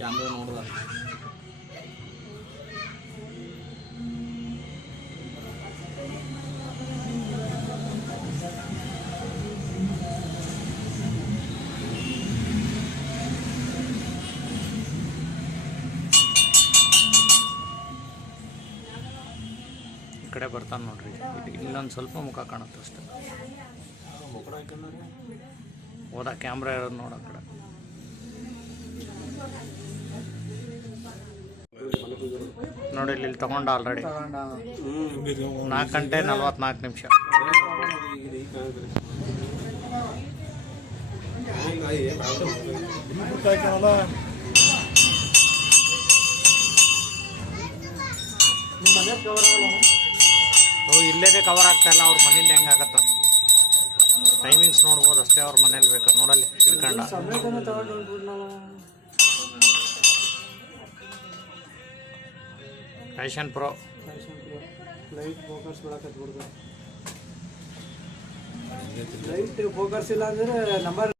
Camera ನೋಡ್ದ ಈ ಕಡೆ ಬರ್ತಾನೆ ನೋಡ್ರಿ. ಇಲ್ಲೊಂದು ಸ್ವಲ್ಪ ಮುಖ ಕಾಣುತ್ತೆ ಅಷ್ಟೇ. ಹೋದ ಕ್ಯಾಮ್ರಾ ಇರೋದು ನೋಡ ಆ ಕಡೆ. ನೋಡಿ ಇಲ್ಲಿ ತಗೊಂಡ ಆಲ್ರೆಡಿ 4 ಗಂಟೆ 44 ನಿಮಿಷ. ಇಲ್ಲೇನೆ ಕವರ್ ಆಗ್ತಾ ಇಲ್ಲ. ಅವ್ರ ಮನೆಯಿಂದ ಹೆಂಗೆ ಆಗತ್ತ ಟೈಮಿಂಗ್ಸ್ ನೋಡ್ಬೋದು ಅಷ್ಟೇ. ಅವ್ರ ಮನೇಲಿ ಬೇಕಾದ್ರೆ ನೋಡಲ್ಲಿ ಹಿಡ್ಕೊಂಡ. ಫ್ಯಾಷನ್ ಪ್ರೋ ಲೈಟ್ ಫೋಕಸ್ ಮಾಡಕತ್ಬಿಡ್ದು. ಲೈಟ್ ಫೋಕಸ್ ಇಲ್ಲ ಅಂದ್ರೆ ನಂಬರ್